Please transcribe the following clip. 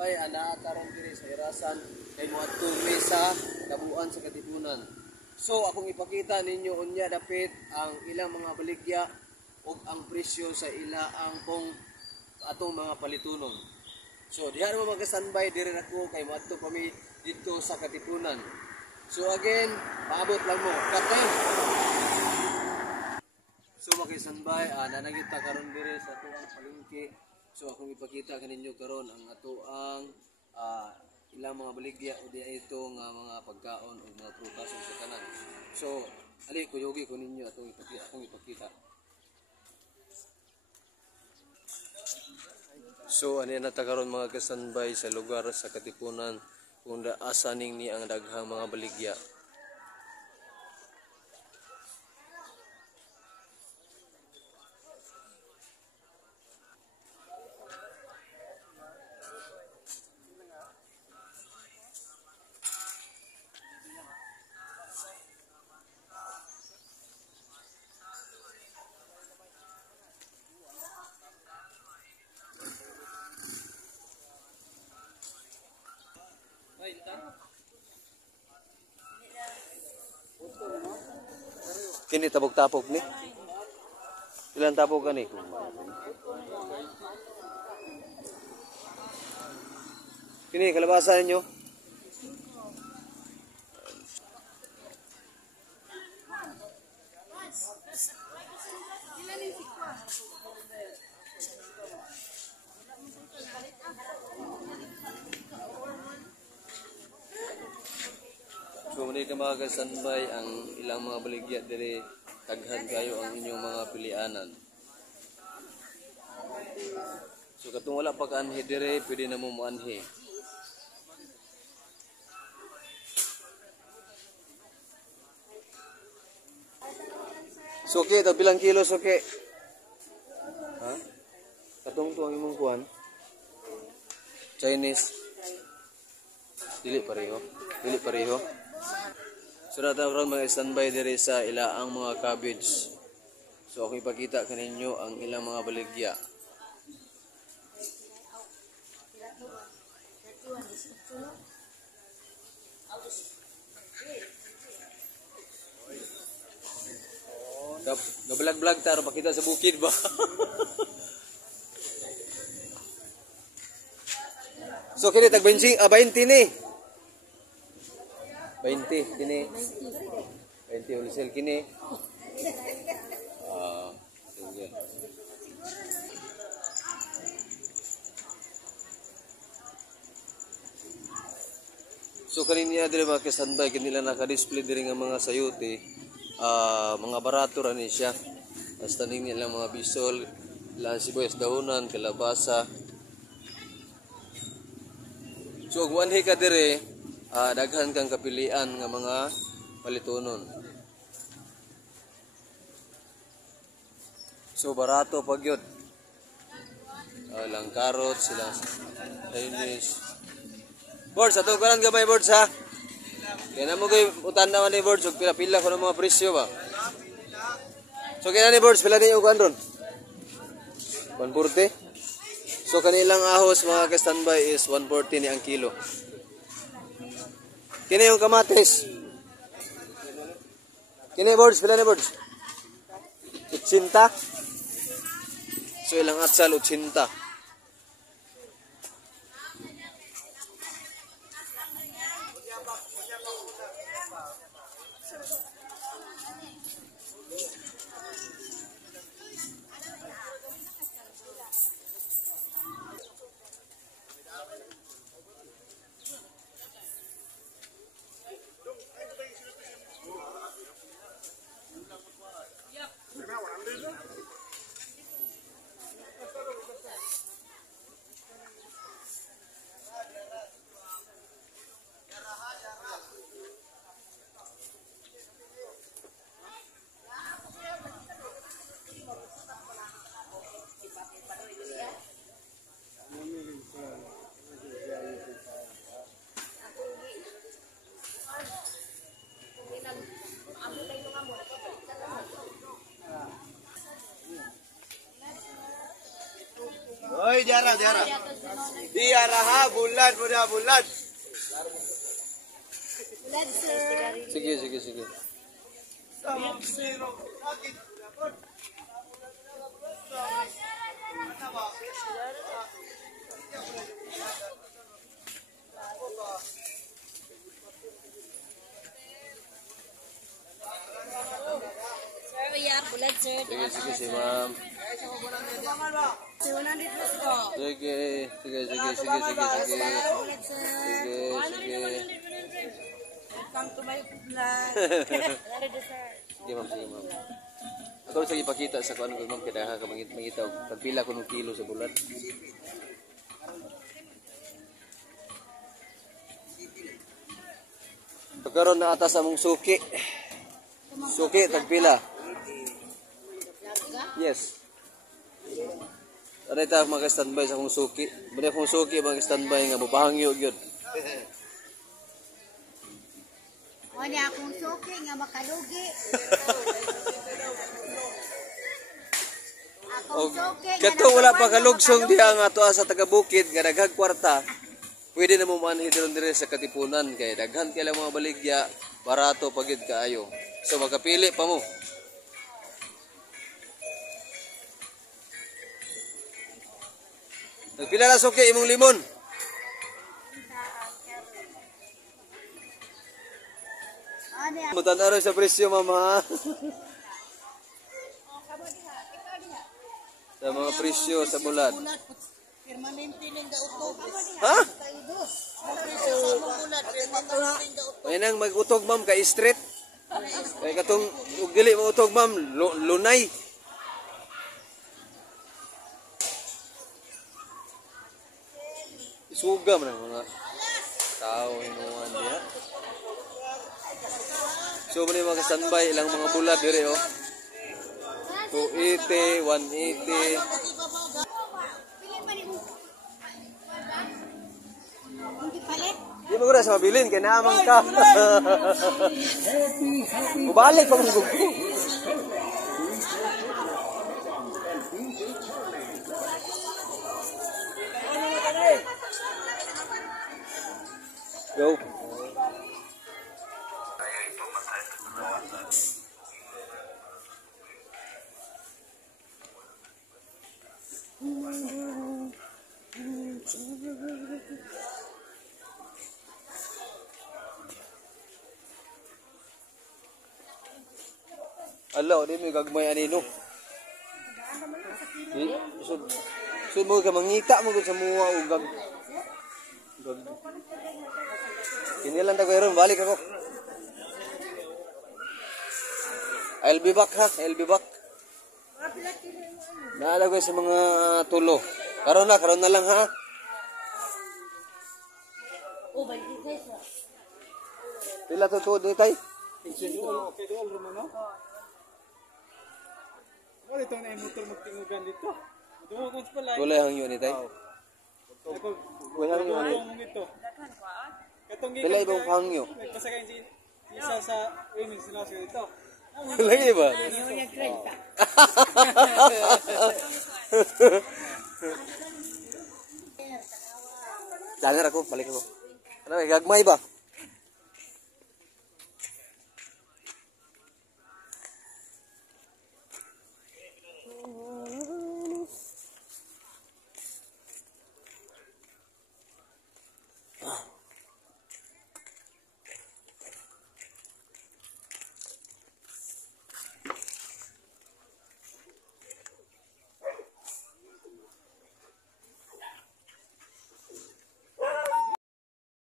standby ana karon diri sa Irasan kay moadto mi sa kabuuan sa Katipunan. So akong ipakita ninyo unya dapit ang ilang mga baligya ug ang presyo sa ilaang pong atong mga palitunon. So diha naman magka-standby diri nako kay moadto pa mi dito sa Katipunan. So again, paabot lang mo. Kapten. So makisandbay, nanagita karon diri sa tuang palengke. So akong ipakita kaninyo karon ang atoang ilang mga baligya o diya ito nga mga pagkaon o mga prutas sa tanan. So ali kuyogi ko ninyo atong ipakita. So ani na ta karon mga kasanbay sa lugar sa Katipunan kung asa ning ni ang daghang mga baligya. Kini tabok-tapok ni. Ilan tapok ka ni? Kini kalabasan niyo. So muli ka mga kasanbay ang ilang mga baligya diri taghan kayo ang inyong mga pilianan. So katong wala pa kaanhi diri pwede na mo moanhi. Suki ito bilang kilo suki? Ha? Katong to ang imong kuan? Chinese. Dili pareho. So natawag mga standby diri sa ilaang mga cabbage. So ako ipakita kaninyo ang ilang mga baligya. Gabalag-balag taro pakita sa bukid ba? So kini tag 20 ni. 20 kini. 20 wholesale kini. Sige. So kanina diri mga kasanbay kanila naka-display diri nga mga sayote, mga barato ra ni siya. Basta ning nila mga bisol, ilang sibuyas dahonan, kalabasa. So ug wanhi ka diri, daghan kang kapilian nga mga palitunon. So barato pag yun. Ilang carrots, ilang Chinese. Boards, ato karan gamay boards ha. Kaya na mo kayo utanda man ni boards, ug pila-pila ko ng mga presyo ba. So kaya ni boards, pila ni ugan ron? 140. So kanilang ahos mga ka-standby is 140 ni ang kilo. Kini yung kamatis. Kini boards, pila ni boards? 80. So ilang atsal 80. Oy, diara. Iya raha bulan muda bulan. Bulan, sir. Sige, sige, sige. Sir, yeah, bulan, sir. Sige, sige, si ma'am. Sir, 100 plus ko. Sige, sige, sige, sige, sige, sige. Bulan, sir. Sige, sige. Welcome to my vlog. 100 sir. Sige, ma'am, sige, ma'am. Ako sa ipakita sa kuan ko, ma'am, kaya ka mangita og pagpila ko ng kilo sa bulan. Pagkaroon na atas among suki. Suki, tagpila. Yes. Ano ita mag-standby sa akong suki? Muna akong suki mag-standby nga mabahangyo yun. O niya akong suki nga makalugi. Akong suki nga Kato wala pa kalugsong diha nga to sa taga-bukid nga daghang kwarta. Pwede na mo manhidron dire sa Katipunan kay daghan kay lang mga baligya, barato pagid kaayo. So magkapili pa mo. Nagpila na suki imong limon. O niya. Mutan aron sa presyo mama. Sa mga presyo sa bulan. Permanente ning gautog. Ha? Sa bulan, permanente ning gautog. May nang mag-utog ma'am kay street. Kay katong ug dili mo utog ma'am, lunay. Isugam na mga tao hinuan diha. So muna mga standby ilang mga bulan dire oh. 280, 180. Pilin ba ni mo? Hindi palit. Di mo gura sa mabilin kay naamang ka. Mubalik pa mo. Go. Ala, di mo gagmay anino. Sud mo ka mangita mo gud sa muwa ug gag. Kinilan ta ko ron balik ako. I'll be back ha, I'll be back. Naala ko sa mga tulo. Karon na lang ha. Oh, balik guys. Pila to tuod ni tay? Okay, doon Romano. Wala ito na yung motor magtingugan dito. Doon pala. Wala hangyo ni tay. Wala hangyo ni. Dito. Katong Wala ibang hangyo. nagpasakay si isa sa swimming sila dito. Lagi ba? Danger ako, balik ako. Ano, gagmay ba?